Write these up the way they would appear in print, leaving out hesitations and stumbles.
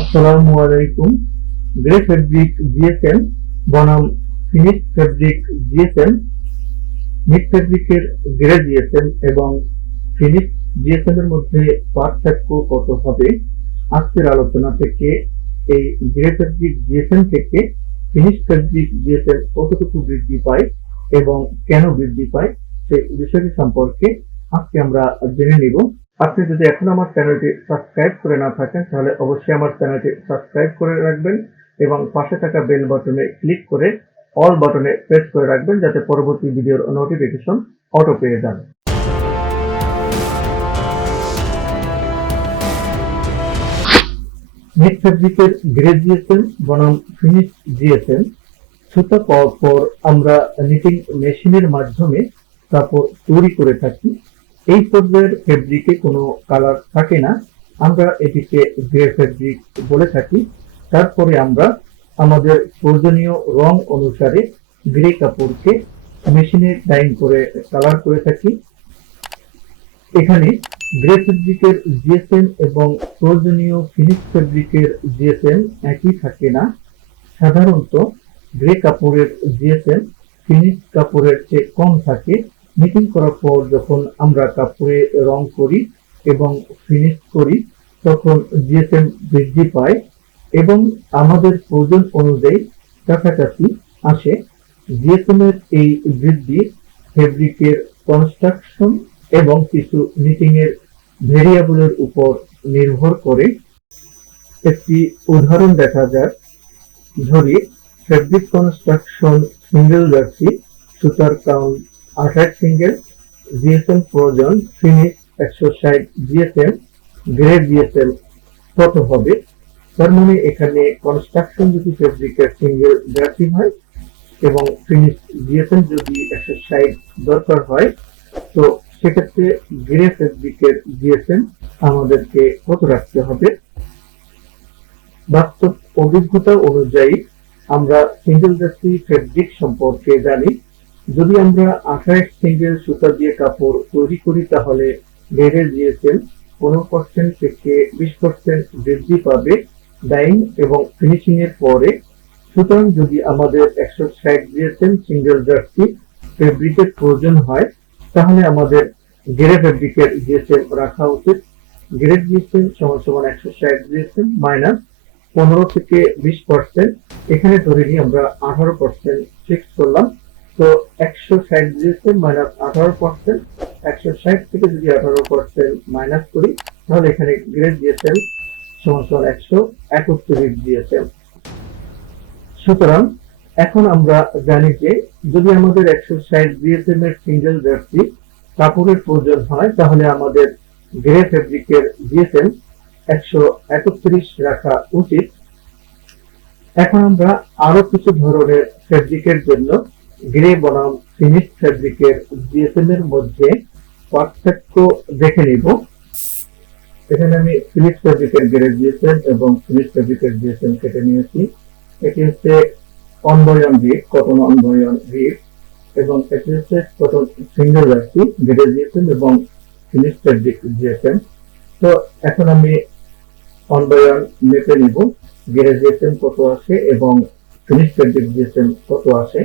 আসসালামু আলাইকুম। Grey fabric GSM বনাম ফিনিশ ফেব্রিক জিএসএম, মিড ফেব্রিকের গ্রে জিএসএম এবং ফিনিশ জিএসএম এর মধ্যে পার্থক্য কত হবে? আজকের আলোচনা থেকে এই গ্রে ফেব্রিক জিএসএম থেকে ফিনিশ ফেব্রিক জিএসএম কতটুকু বৃদ্ধি পায় এবং কেন বৃদ্ধি পায় সেই বিষয়টি সম্পর্কে আজকে আমরা জেনে নিব। আপনি যদি এখন আমার চ্যানেলটি সাবস্ক্রাইব করে না থাকেন তাহলে অবশ্যই আমার চ্যানেলটি সাবস্ক্রাইব করে রাখবেন এবং পাশে থাকা বেল বাটনে ক্লিক করে অল বাটনে প্রেস করে রাখবেন যাতে পরবর্তী ভিডিওর নোটিফিকেশন অটো পেয়ে যান। মিড ফেব্রিকের গ্রে জিএসএম বনাম ফিনিশ জিএসএম, সুতা পাওয়ার পর আমরা নিটিং মেশিনের মাধ্যমে কাপড় তৈরি করে থাকি। এই পর্যায়ের ফেব্রিকে কোনো কালার থাকে না, আমরা এটিকে গ্রে ফেব্রিক বলে থাকি। তারপরে আমরা আমাদের প্রয়োজনীয় রং অনুসারে গ্রে কাপড়কে মেশিনে ডাইং করে কালার করে থাকি। এখানে গ্রে ফেব্রিকের জিএসএম এবং প্রয়োজনীয় ফিনিশ ফেব্রিকের জিএসএম একই থাকে না। সাধারণত গ্রে কাপড়ের জিএসএম ফিনিশ কাপড়ের চেয়ে কম থাকে। নিটিং করার পর যখন আমরা কাপড়ে রং করি এবং ফিনিশ করি তখন জিএসএম বৃদ্ধি পায় এবং আমাদের প্রয়োজন অনুযায়ী কাছাকাছি আসে। জিএসএম এর এই বৃদ্ধি ফেব্রিকের কনস্ট্রাকশন এবং কিছু নিটিং এর ভেরিয়েবলের উপর নির্ভর করে। একটি উদাহরণ দেখা যাক। ধরি ফেব্রিক কনস্ট্রাকশন সিঙ্গেল জার্সি, সুতার কাউন্ট 28 সিঙ্গেল, জিএসএম প্রয়োজন ফিনিশ 160 জিএসএম, গ্রে জিএসএম কত হবে? তার মানে এখানে কনস্ট্রাকশন যদি ফেব্রিকের সিঙ্গেল জার্সি হয় এবং ফিনিশ জিএসএম যদি 160 দরকার হয় তো সেক্ষেত্রে গ্রে ফেব্রিকের জিএসএম আমাদেরকে কত রাখতে হবে? বাস্তব অভিজ্ঞতা অনুযায়ী আমরা সিঙ্গেল জার্সি ফেব্রিক সম্পর্কে জানি। যদি আমরা 28 সিঙ্গেল সুতা দিয়ে কাপড় তৈরি করি তাহলে গ্রে জিএসএম 15% থেকে 20% বৃদ্ধি পাবে ডাইং এবং ফিনিশিং এর পরে। সুতরাং যদি আমাদের 160 জিএসএম সিঙ্গেল জার্সি ফেব্রিকের প্রয়োজন হয় তাহলে আমাদের গ্রে ফেব্রিকের জিএসএম রাখা উচিত। গ্রে জিএসএম সমান 160 জিএসএম মাইনাস 15 থেকে 20%। এখানে ধরে নিই আমরা 18% ফিক্স করলাম। তো 160 জিএসএম মাইনাস 18%, 160 থেকে যদি 18% মাইনাস করি তাহলে এখানে গ্রে জিএসএম সমান 131 জিএসএম। সুতরাং এখন আমরা জানি যে যদি আমাদের 160 জিএসএম এর সিঙ্গেল জার্সি কাপড়ের প্রয়োজন হয় তাহলে আমাদের গ্রে ফেব্রিকের জিএসএম 131 রাখা উচিত। এখন আমরা আরো কিছু ধরনের ফেব্রিকের জন্য গ্রে বনাম ফিনিশ ফেব্রিকের জিএসএম এর মধ্যে পার্থক্য দেখে নিব। এখানে আমি ফিনিশ ফেব্রিকের গ্রে জিএসএম এবং ফিনিশ ফেব্রিকের জিএসএম কেটে নিয়েছি। এটি হচ্ছে অনবয়ন রিড, কটন অনবয়ন রিড, এবং এটি হচ্ছে cotton single jersey grey GSM এবং ফিনিশ ফেব্রিক জিএসএম। তো এখন আমি অনবয়ন মেপে নিব গ্রে জিএসএম কত আসে এবং ফিনিশ ফেব্রিক জিএসএম কত আসে।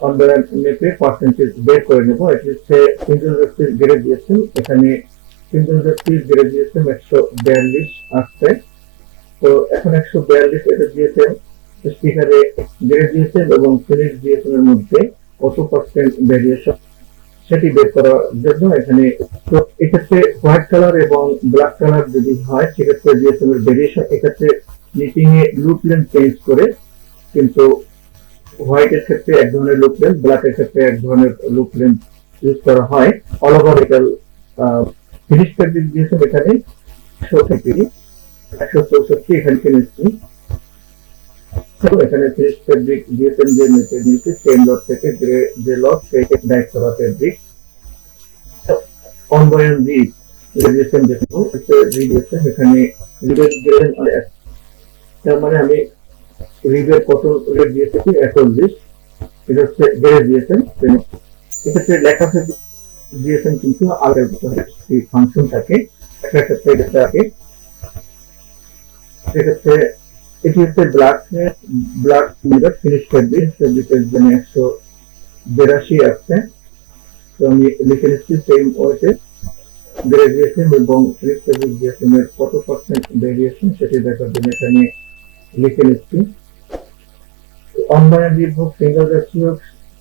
অনবয়ন মেপে পার্সেন্টেজ বের করে নেব। এটি হচ্ছে সিঙ্গেল জার্সির গ্রে জিএসএম। এখানে সিঙ্গেল জার্সির গ্রে জিএসএম 142 আসছে। তো এখন 142 এটা জিএসএম স্টিকারে গ্রে জিএসএম এবং ফিনিশ জিএসএম এর মধ্যে কত পার্সেন্ট ভেরিয়েশন সেটি বের করার জন্য এখানে তো এক্ষেত্রে হোয়াইট কালার এবং ব্ল্যাক কালার যদি হয় সেক্ষেত্রে জিএসএম এর ভেরিয়েশন এক্ষেত্রে নিটিং এ লুপ লেন্থ চেঞ্জ করে, কিন্তু হোয়াইট এর ক্ষেত্রে এক ধরনের লুপ লেন্থ, ব্ল্যাক এর ক্ষেত্রে এক ধরনের লুপ লেন্থ ইউজ করা হয়। অল ওভার এটাল ফিনিশ ফেব্রিক জিএসএম এখানে 164 এখানে কিনেছি। এখানে ফিনিশ ফেব্রিক জিএসএম যে মেপে নিয়েছি সেম লট থেকে গ্রে যে লট থেকে ডাইস করা ফেব্রিক। অনবয়ন রিড জিএসএম দেখবো, জিএসএম এখানে রিডের গ্রেন তার মানে আমি রিডের কটন রেট দিয়েছি 41। এটা হচ্ছে গ্রে জিএসএম। এক্ষেত্রে লেখা ফেব্রিক জিএসএম কিন্তু আগের ফাংশন থাকে, একটা থাকে সেক্ষেত্রে এটি হচ্ছে ব্ল্যাক ফিনিশ ফেব্রিকের জন্য 182 আসছে। তো আমি লিখে নিচ্ছি সেম ওয়েতে গ্রে জিএসএম এবং ফিনিশ ফেব্রিক জিএসএম এর কত পার্সেন্ট ভেরিয়েশন সেটি দেখার জন্য এখানে লিখে নিচ্ছি। Online review single ratio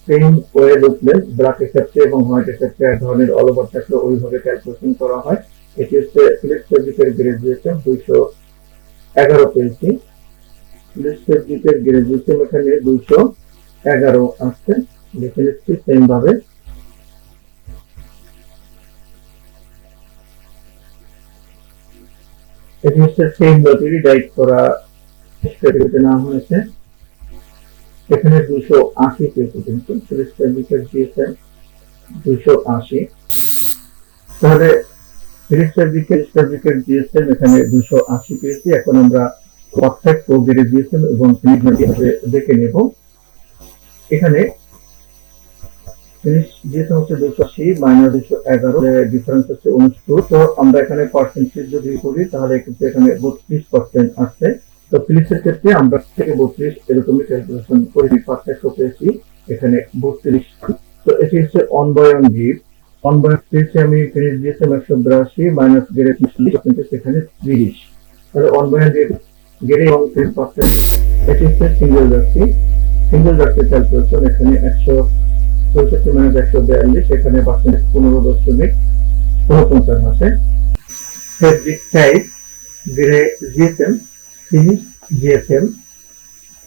same way লিখলে ব্ল্যাকের ক্ষেত্রে এবং হোয়াইটের ক্ষেত্রে এক ধরনের অল ওভার থাকলে ওইভাবে ক্যালকুলেশন করা হয়। এটি হচ্ছে ফিনিশ ফেব্রিকের গ্রে জিএসএম 211 পেয়েছি। ফিনিশ ফেব্রিকের গ্রে জিএসএম এখানে 211 আসছে, লিখে নিচ্ছি সেম ভাবে। এটি হচ্ছে সেম লটারি ডাইট করা নাম হয়েছে। এখানে 280 পেয়েছি কিন্তু ফিনিশ ফেব্রিকের জিএসএম 280। তাহলে ফিনিশ ফেব্রিকের জিএসএম এখানে 280 পেয়েছি। এখন আমরা পারফেক্ট ও গ্রে জিএসএম এবং ফিনিশ দেখে নেব। এখানে ফিনিশ জিএসএম হচ্ছে 280 মাইনাস 211, ডিফারেন্স হচ্ছে 69। তো আমরা এখানে পার্সেন্টেজ যদি করি তাহলে কিন্তু এখানে 32% আসছে। তো ফিনিশের ক্ষেত্রে আমরা থেকে 32 এরকমই ক্যালকুলেশন করে পারফেক্ট পেয়েছি এখানে 32। তো এটি হচ্ছে অন বাই অন গিভ। অন বাই পেয়েছি আমি ফিনিশ জিএসএম 182 মাইনাস গ্রে 30, সেখানে 30। তাহলে অন বাই অন গিভ গ্রে এবং 30%। এটি হচ্ছে সিঙ্গেল জার্সি ক্যালকুলেশন। এখানে 164 মাইনাস 142, এখানে পার্সেন্টেজ 15.49 আছে। Fabric type grey GSM finish GSM.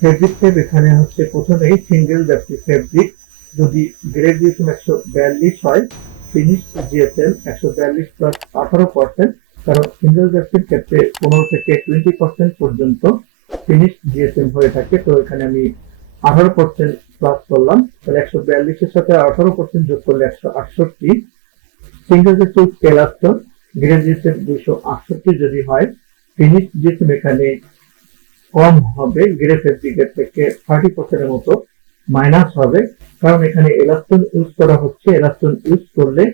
Fabric type এখানে হচ্ছে প্রথমেই সিঙ্গেল জার্সি ফেব্রিক যদি গ্রে জিএসএম 142 হয়, ফিনিশ জিএসএম 142 প্লাস 18%, কারণ সিঙ্গেল জার্সির ক্ষেত্রে 15 থেকে 20% পর্যন্ত ফিনিশ জিএসএম হয়ে থাকে। তো এখানে আমি 18% প্লাস করলাম, তাহলে 142 এর সাথে 18% যোগ করলে 168। সিঙ্গেল জার্সি এলাস্টন গ্রে জিএসএম 268 যদি হয়, ফিনিশ জিএসএম এখানে কম হবে, গ্রে ফেব্রিকের থেকে 30% এর মতো মাইনাস হবে, কারণ এখানে এলাস্টন ইউজ করা হচ্ছে। এলাস্টন ইউজ করলে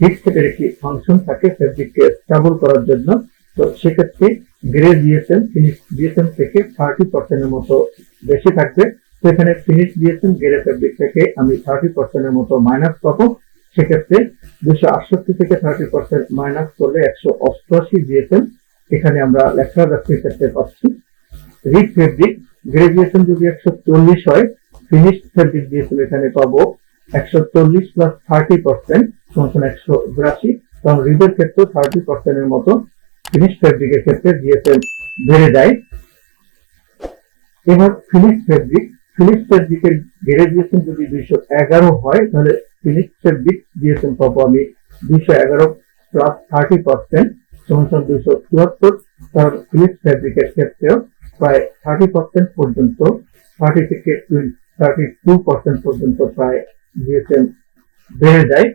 হিট সেটের একটি ফাংশন থাকে ফেব্রিককে স্টেবল করার জন্য। তো সেক্ষেত্রে গ্রে জিএসএম ফিনিশ জিএসএম থেকে 30% এর মতো বেশি থাকবে। তো এখানে ফিনিশ জিএসএম গ্রে ফেব্রিক থেকে আমি 30% এর মতো মাইনাস পাবো। সেক্ষেত্রে 268 থেকে 30% মাইনাস করলে 188 জিএসএম এখানে আমরা লেখার ক্ষেত্রে পাচ্ছি। রিড ফেব্রিক গ্রে জিএসএম যদি 140 হয়, ফিনিশ ফেব্রিক জিএসএম এখানে পাবো 140 প্লাস 30% সমান 182, কারণ রিডের ক্ষেত্রে 30% এর মতো ফিনিশ ফেব্রিকের ক্ষেত্রে জিএসএম বেড়ে যায়। এবার ফিনিশ ফেব্রিকের গ্রে জিএসএম যদি 211 হয়, তাহলে ফিনিশ ফেব্রিক জিএসএম পাবো আমি 211 প্লাস 30% সমান 274, কারণ ফিনিশ ফেব্রিকের ক্ষেত্রেও প্রায় 30% পর্যন্ত 30 থেকে 32% পর্যন্ত প্রায় জিএসএম বেড়ে যায়।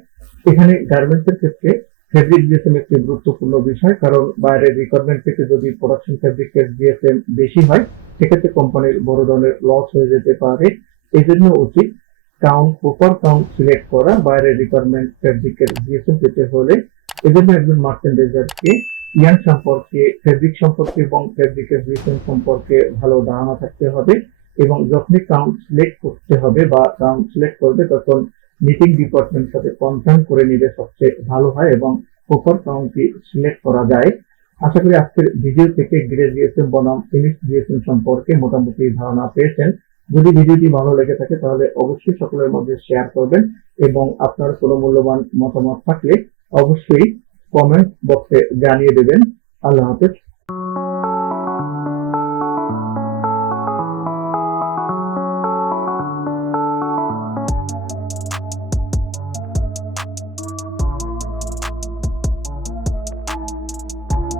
এখানে গার্মেন্টসের ক্ষেত্রে ফেব্রিক জিএসএম একটি গুরুত্বপূর্ণ বিষয়, কারণ বাইরের রিকোয়ারমেন্ট থেকে যদি প্রোডাকশন ফেব্রিকের জিএসএম বেশি হয়, সেক্ষেত্রে কোম্পানির বড় ধরনের লস হয়ে যেতে পারে। এই জন্য উচিত প্রপার কাউন্ট সিলেক্ট করা বাইরের রিকোয়ারমেন্ট ফেব্রিকের জিএসএম পেতে হলে। এজন্য একজন মার্চেন্ডাইজারকে ইয়ান সম্পর্কে, ফেব্রিক সম্পর্কে এবং ফেব্রিকের জিএসএম সম্পর্কে ভালো ধারণা থাকতে হবে, এবং যখনই কাউন্ট সিলেক্ট করতে হবে বা কাউন্ট সিলেক্ট করবে তখন নিটিং ডিপার্টমেন্টের সাথে কনসার্ন করে নিলে সবচেয়ে ভালো হয় এবং প্রপার কাউন্টটি সিলেক্ট করা যায়। আশা করি আজকের ভিডিও থেকে গ্রে জিএসএম বনাম ফিনিশ জিএসএম সম্পর্কে মোটামুটি ধারণা পেয়েছেন। যদি ভিডিওটি ভালো লেগে থাকে তাহলে অবশ্যই সকলের মধ্যে শেয়ার করবেন, এবং আপনার কোনো মূল্যবান মতামত থাকলে অবশ্যই কমেন্ট বক্সে জানিয়ে দেবেন। আল্লাহ হাফেজ।